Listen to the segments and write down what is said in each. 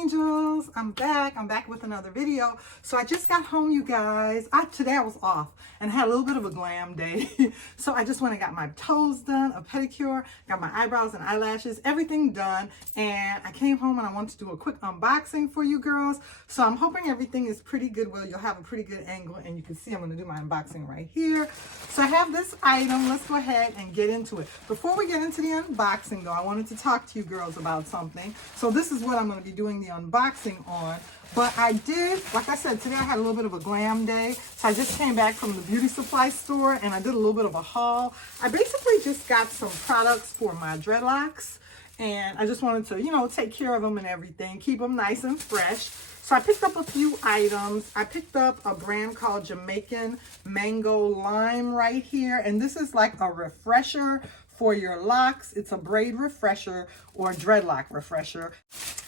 angels, I'm back with another video. So I just got home, you guys. Today I was off and had a little bit of a glam day. So I just went and got my toes done, a pedicure, got my eyebrows and eyelashes, everything done. And I came home and I wanted to do a quick unboxing for you girls. So I'm hoping everything is pretty good. Well, you'll have a pretty good angle and you can see I'm gonna do my unboxing right here. So I have this item. Let's go ahead and get into it. Before we get into the unboxing though, I wanted to talk to you girls about something. So this is what I'm going to be doing the unboxing on. But I did, like I said, today I had a little bit of a glam day. So I just came back from the beauty supply store and I did a little bit of a haul. I basically just got some products for my dreadlocks. And I just wanted to, you know, take care of them and everything. Keep them nice and fresh. So I picked up a few items. I picked up a brand called Jamaican Mango Lime right here. And this is like a refresher for your locks. It's a braid refresher or dreadlock refresher.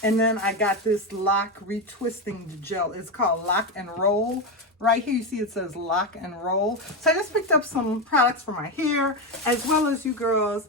And then I got this lock retwisting gel. It's called Lock and Roll. Right here you see it says Lock and Roll. So I just picked up some products for my hair, as well as you girls.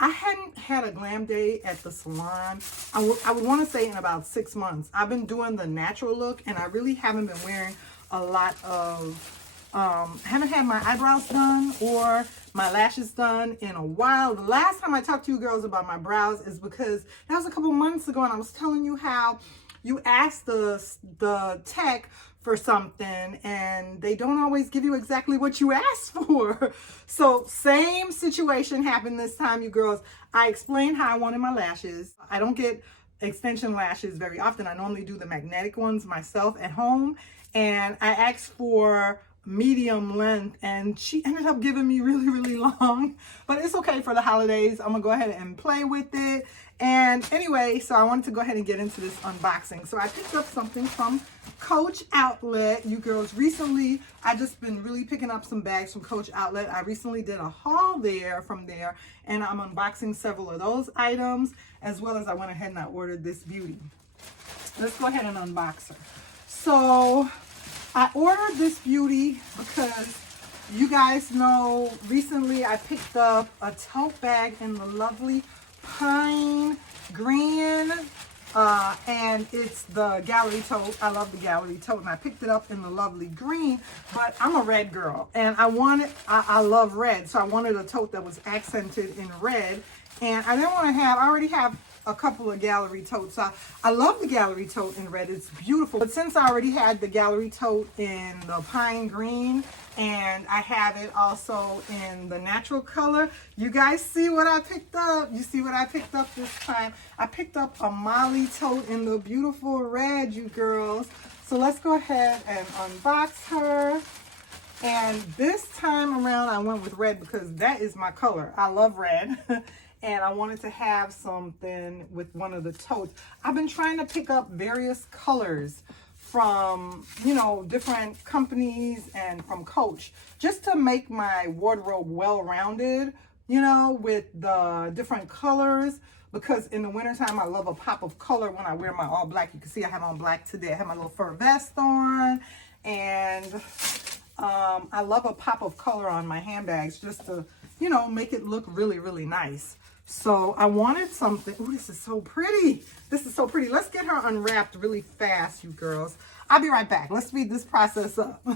I hadn't had a glam day at the salon, I would want to say in about 6 months. I've been doing the natural look and I really haven't been wearing a lot of haven't had my eyebrows done or my lashes done in a while. The last time I talked to you girls about my brows is because that was a couple months ago and I was telling you how you asked the tech for something and they don't always give you exactly what you asked for. So same situation happened this time, you girls. I explained how I wanted my lashes. I don't get extension lashes very often. I normally do the magnetic ones myself at home. And I asked for medium length and she ended up giving me really long, but it's okay for the holidays. I'm gonna go ahead and play with it. And anyway, so I wanted to go ahead and get into this unboxing. So I picked up something from Coach Outlet. You girls, recently I just been really picking up some bags from Coach Outlet. I recently did a haul from there and I'm unboxing several of those items, as well as I went ahead and I ordered this beauty. Let's go ahead and unbox her. So I ordered this beauty because you guys know recently I picked up a tote bag in the lovely pine green and it's the gallery tote. I love the gallery tote and I picked it up in the lovely green, but I'm a red girl and I love red, so I wanted a tote that was accented in red. And I didn't want to have, I already have a couple of gallery totes. I love the gallery tote in red. It's beautiful. But since I already had the gallery tote in the pine green and I have it also in the natural color, you guys see what I picked up? You see what I picked up this time? I picked up a Mollie tote in the beautiful red, you girls. So let's go ahead and unbox her. And this time around I went with red because that is my color. I love red. And I wanted to have something with one of the totes. I've been trying to pick up various colors from, you know, different companies and from Coach, just to make my wardrobe well-rounded, you know, with the different colors. Because in the wintertime, I love a pop of color when I wear my all black. You can see I have on black today. I have my little fur vest on. And I love a pop of color on my handbags just to, you know, make it look really nice. So I wanted something. Oh, this is so pretty. This is so pretty. Let's get her unwrapped really fast, you girls. I'll be right back. Let's speed this process up.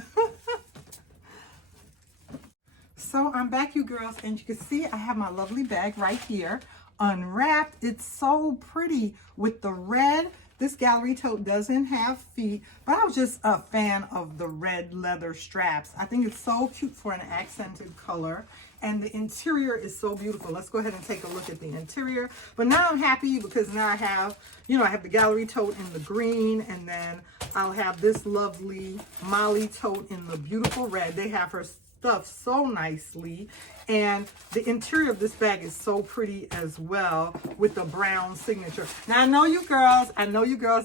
So I'm back, you girls, and you can see I have my lovely bag right here unwrapped. It's so pretty with the red. This gallery tote doesn't have feet, but I was just a fan of the red leather straps. I think it's so cute for an accented color. And the interior is so beautiful. Let's go ahead and take a look at the interior. But now I'm happy because now I have, you know, I have the gallery tote in the green, and then I'll have this lovely Mollie tote in the beautiful red. They have her stuff so nicely, and the interior of this bag is so pretty as well with the brown signature. Now I know you girls,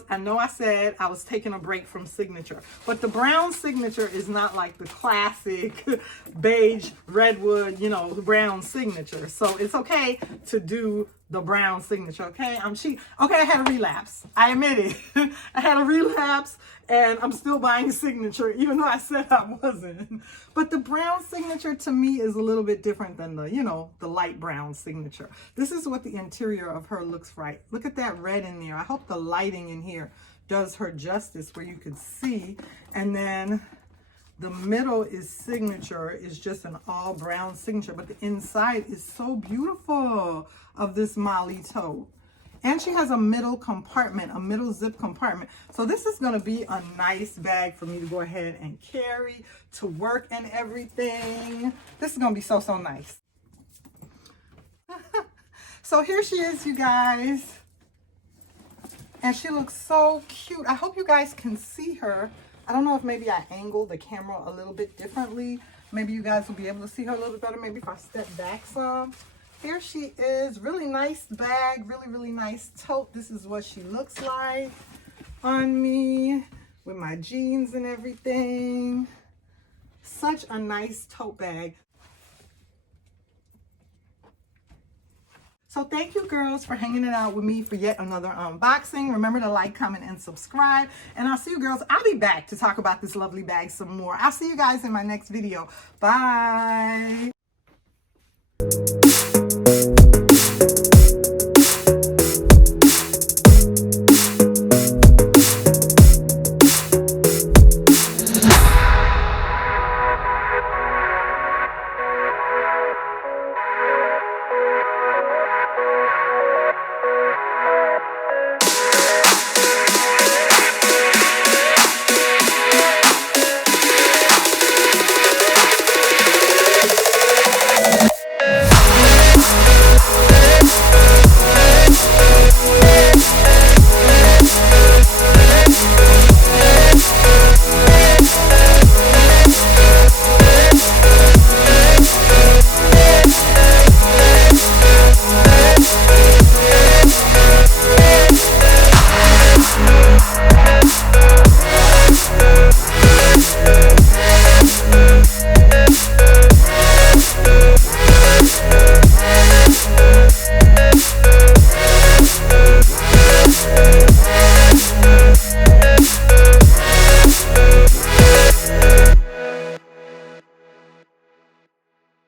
I know I said I was taking a break from signature, but the brown signature is not like the classic beige redwood, you know, brown signature. So it's okay to do the brown signature, okay? I'm cheap. Okay, I had a relapse. I admit it. I had a relapse, and I'm still buying a signature, even though I said I wasn't. But the brown signature to me is a little bit different than the, you know, the light brown signature. This is what the interior of her looks like. Look at that red in there. I hope the lighting in here does her justice where you can see. And then the middle is signature, is just an all brown signature, but the inside is so beautiful of this Mollie Tote. And she has a middle compartment, a middle zip compartment. So this is gonna be a nice bag for me to go ahead and carry to work and everything. This is gonna be so, so nice. So here she is, you guys. And she looks so cute. I hope you guys can see her. I don't know if maybe I angle the camera a little bit differently. Maybe you guys will be able to see her a little bit better. Maybe if I step back some. Here she is. Really nice bag. Really, really nice tote. This is what she looks like on me with my jeans and everything. Such a nice tote bag. So thank you girls for hanging it out with me for yet another unboxing. Remember to like, comment, and subscribe. And I'll see you girls. I'll be back to talk about this lovely bag some more. I'll see you guys in my next video. Bye.